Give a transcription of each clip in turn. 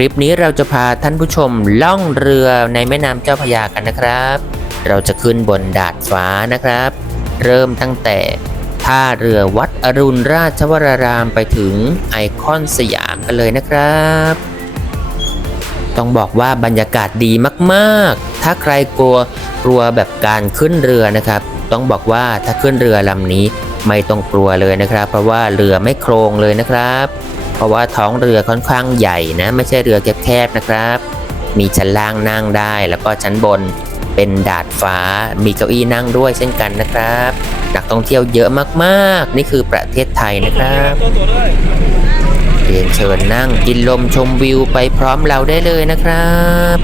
ลิปนี้เราจะพาท่านผู้ชมล่องเรือในแม่น้ำเจ้าพระยากันนะครับ เราจะขึ้นบนดาดฟ้านะครับ เริ่มตั้งแต่ท่าเรือวัดอรุณราชวรารามไปถึงไอคอนสยามกันเลยนะครับ ต้องบอกว่าบรรยากาศดีมากๆ ถ้าใครกลัวกลัวแบบการขึ้นเรือนะครับ ต้องบอกว่าถ้าขึ้นเรือลำนี้ไม่ต้องกลัวเลยนะครับ เพราะว่าเรือไม่โครงเลยนะครับ เพราะว่าท้องเรือค่อนข้างใหญ่นะไม่ใช่เรือแคบๆนะครับ มีชั้นล่างนั่งได้ แล้วก็ชั้นบนเป็นดาดฟ้า มีเก้าอี้นั่งด้วยเช่นกันนะครับ นักท่องเที่ยวเยอะมากๆ นี่คือประเทศไทยนะครับเรียนเชิญนั่งกินลมชมวิวไปพร้อมเราได้เลยนะครับ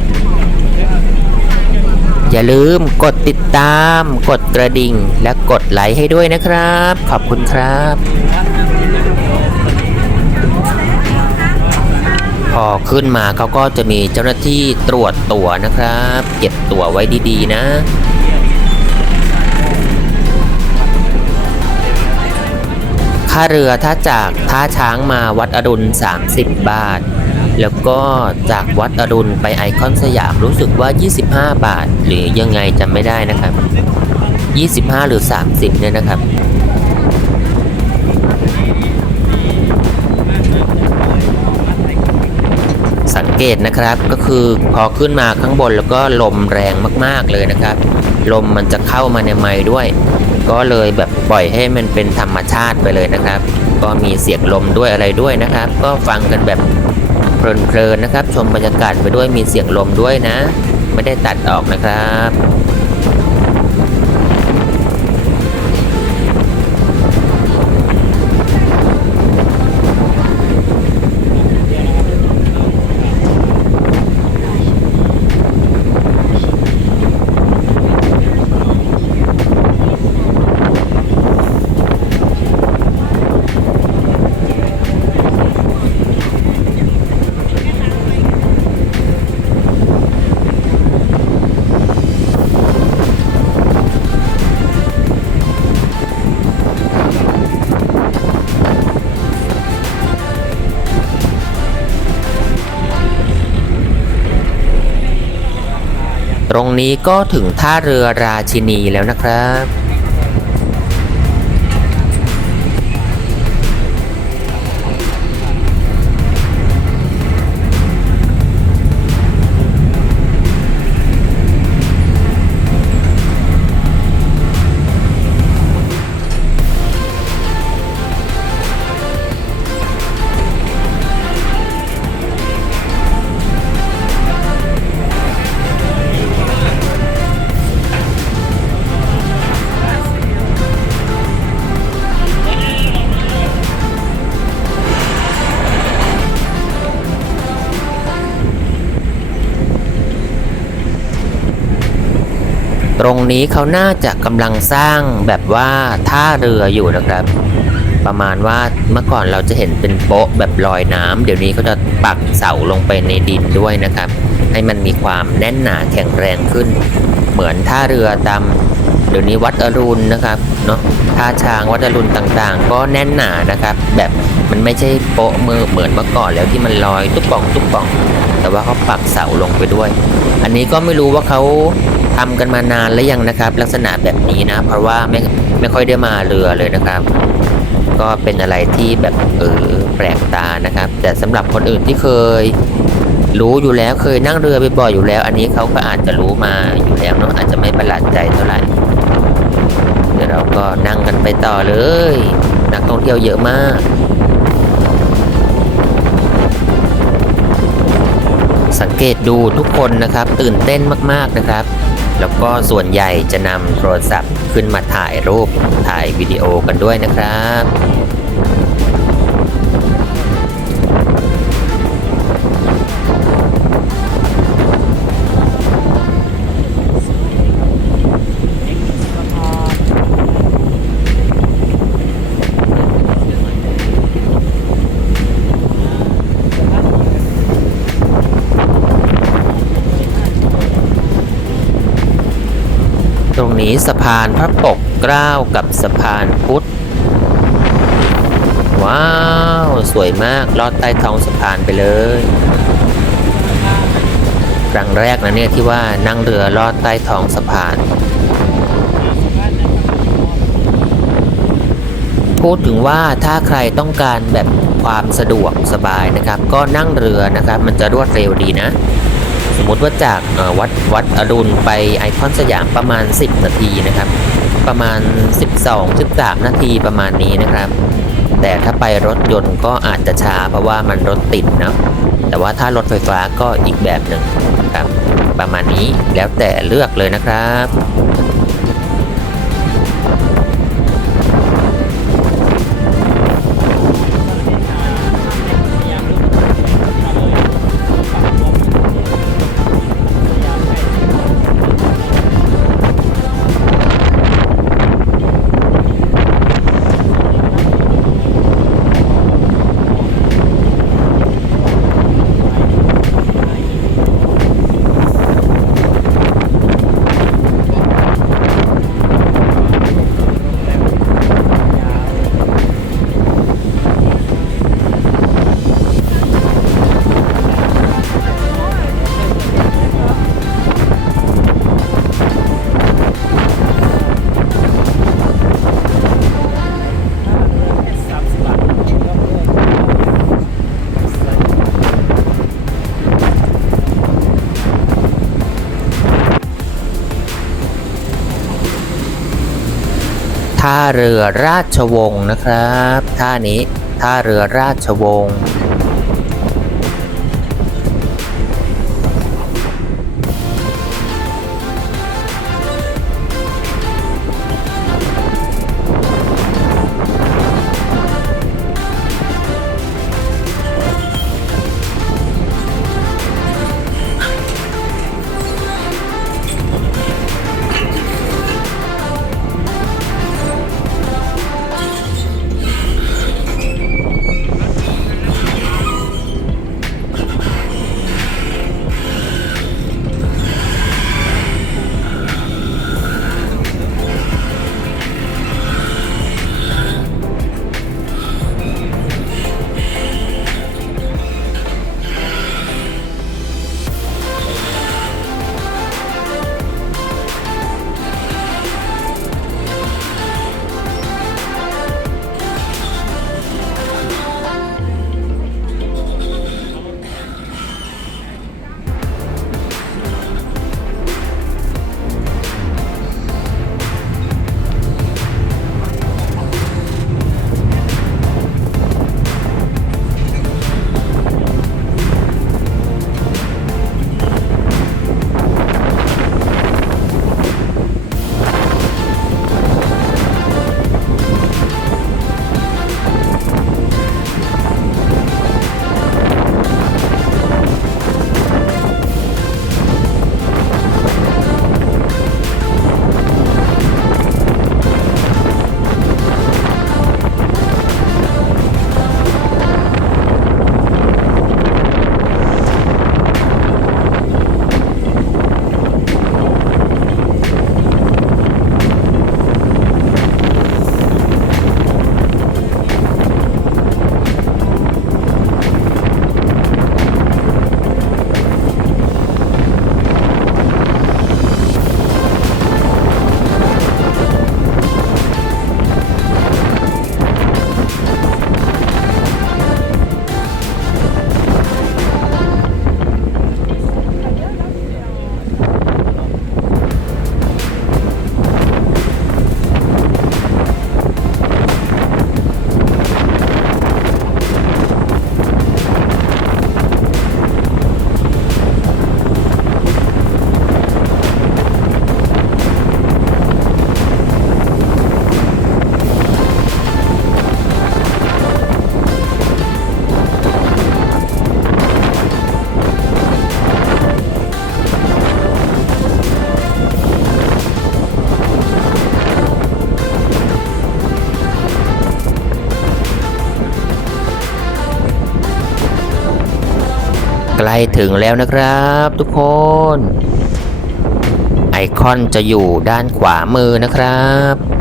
อย่าลืมกดติดตาม กดกระดิ่ง และกดไลค์ให้ด้วยนะครับ ขอบคุณครับ พอขึ้นมาเขาก็จะมีเจ้าหน้าที่ตรวจตั๋วนะครับ เก็บตั๋วไว้ดีๆนะค่าเรือถ้าจากท่าช้างมาวัดอรุณ 30 บาท แล้วก็จากวัดอรุณไปไอคอนสยามรู้สึกว่า 25 บาท หรือยังไงจำไม่ได้นะครับ 25 หรือ 30เนี่ยนะครับ เกตนะครับ ก็คือพอขึ้นมาข้างบนแล้วก็ลมแรงมากๆเลยนะครับ ลมมันจะเข้ามาในไม้ด้วย ก็เลยแบบปล่อยให้มันเป็นธรรมชาติไปเลยนะครับ ก็มีเสียงลมด้วยอะไรด้วยนะครับ ก็ฟังกันแบบเพลินๆนะครับ ชมบรรยากาศไปด้วยมีเสียงลมด้วยนะ ไม่ได้ตัดออกนะครับ ตรงนี้ก็ถึงท่าเรือราชินีแล้วนะครับ ตรงนี้เขาน่าจะกำลังสร้างแบบว่าท่าเรืออยู่นะครับ ประมาณว่าเมื่อก่อนเราจะเห็นเป็นโป๊ะแบบลอยน้ำเดี๋ยวนี้เขาจะปักเสาลงไปในดินด้วยนะครับ ให้มันมีความแน่นหนาแข็งแรงขึ้น เหมือนท่าเรือตามเดี๋ยวนี้วัดอรุณนะครับเนาะท่าช้างวัดอรุณต่างๆ ก็แน่นหนานะครับ แบบมันไม่ใช่โป๊ะมือเหมือนเมื่อก่อนแล้วที่มันลอยตุ๊บป่องตุ๊บป่อง แต่ว่าเขาปักเสาลงไปด้วย อันนี้ก็ไม่รู้ว่าเขา ทำกันมานานแล้วยังนะครับ ลักษณะแบบนี้นะ เพราะว่าไม่ไม่ค่อยได้มาเรือเลยนะครับ ก็เป็นอะไรที่แบบเออแปลกตานะครับ แต่สำหรับคนอื่นที่เคย รู้อยู่แล้วเคยนั่งเรือไปบ่อยอยู่แล้ว อันนี้เขาก็อาจจะรู้มาอยู่แล้วเนาะอาจจะไม่ประหลาดใจเท่าไหร่เดี๋ยวเราก็นั่งกันไปต่อเลย นักท่องเที่ยวเยอะมากสังเกตดูทุกคนนะครับ ตื่นเต้นมากๆนะครับ แล้วก็ส่วนใหญ่จะนำโทรศัพท์ขึ้นมาถ่ายรูปถ่ายวิดีโอกันด้วยนะครับ สะพานพระปกเกล้ากับสะพานพุทธ ว้าว สวยมากลอดใต้ท้องสะพานไปเลยครั้งแรกนะเนี่ยที่ว่านั่งเรือลอดใต้ท้องสะพาน พูดถึงว่าถ้าใครต้องการแบบความสะดวกสบายนะครับ ก็นั่งเรือนะครับ มันจะรวดเร็วดีนะ สมมติว่าจากวัดวัดอรุณไปไอคอนสยามประมาณ 10 นาทีนะครับ ประมาณ 12 13 นาทีประมาณนี้นะครับ แต่ถ้าไปรถยนต์ก็อาจจะช้าเพราะว่ามันรถติดเนาะแต่ว่าถ้ารถไฟฟ้าก็อีกแบบหนึ่งครับ ประมาณนี้แล้วแต่เลือกเลยนะครับ ท่าเรือราชวงศ์นะครับ ท่านี้ท่าเรือราชวงศ์ ใกล้ถึงแล้วนะครับทุกคน ไอคอนจะอยู่ด้านขวามือนะครับ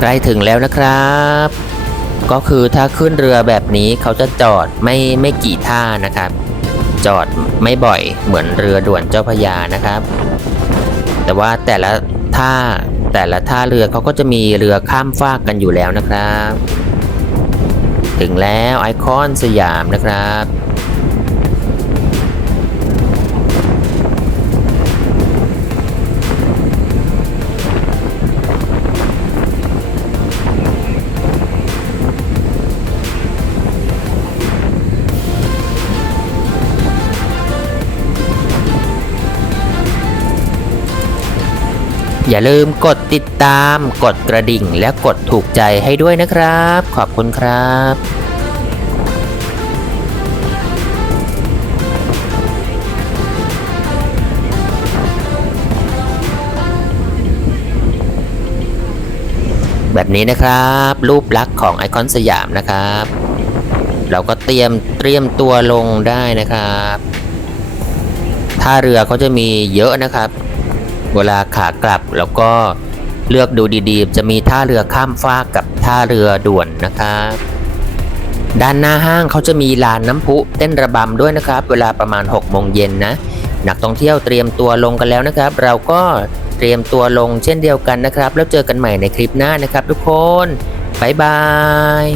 ใกล้ถึงแล้วนะครับ ก็คือถ้าขึ้นเรือแบบนี้เขาจะจอดไม่ไม่กี่ท่านะครับ จอดไม่บ่อยเหมือนเรือด่วนเจ้าพยานะครับ แต่ว่าแต่ละท่าแต่ละท่าเรือเขาก็จะมีเรือข้ามฟากกันอยู่แล้วนะครับ ถึงแล้วไอคอนสยามนะครับ อย่าลืมกดติดตาม กดกระดิ่ง และกดถูกใจให้ด้วยนะครับ ขอบคุณครับแบบนี้นะครับ รูปลักษณ์ของไอคอนสยามนะครับ เราก็เตรียมเตรียมตัวลงได้นะครับท่าเรือเขาจะมีเยอะนะครับ เวลาขากลับแล้วก็เลือกดูดีๆ จะมีท่าเรือข้ามฟากกับท่าเรือด่วนนะครับด้านหน้าห้างเขาจะมีลานน้ำพุเต้นระบำด้วยนะครับ เวลาประมาณ6โมงเย็นนะนักท่องเที่ยวเตรียมตัวลงกันแล้วนะครับ เราก็เตรียมตัวลงเช่นเดียวกันนะครับ แล้วเจอกันใหม่ในคลิปหน้านะครับ ทุกคนบ๊ายบาย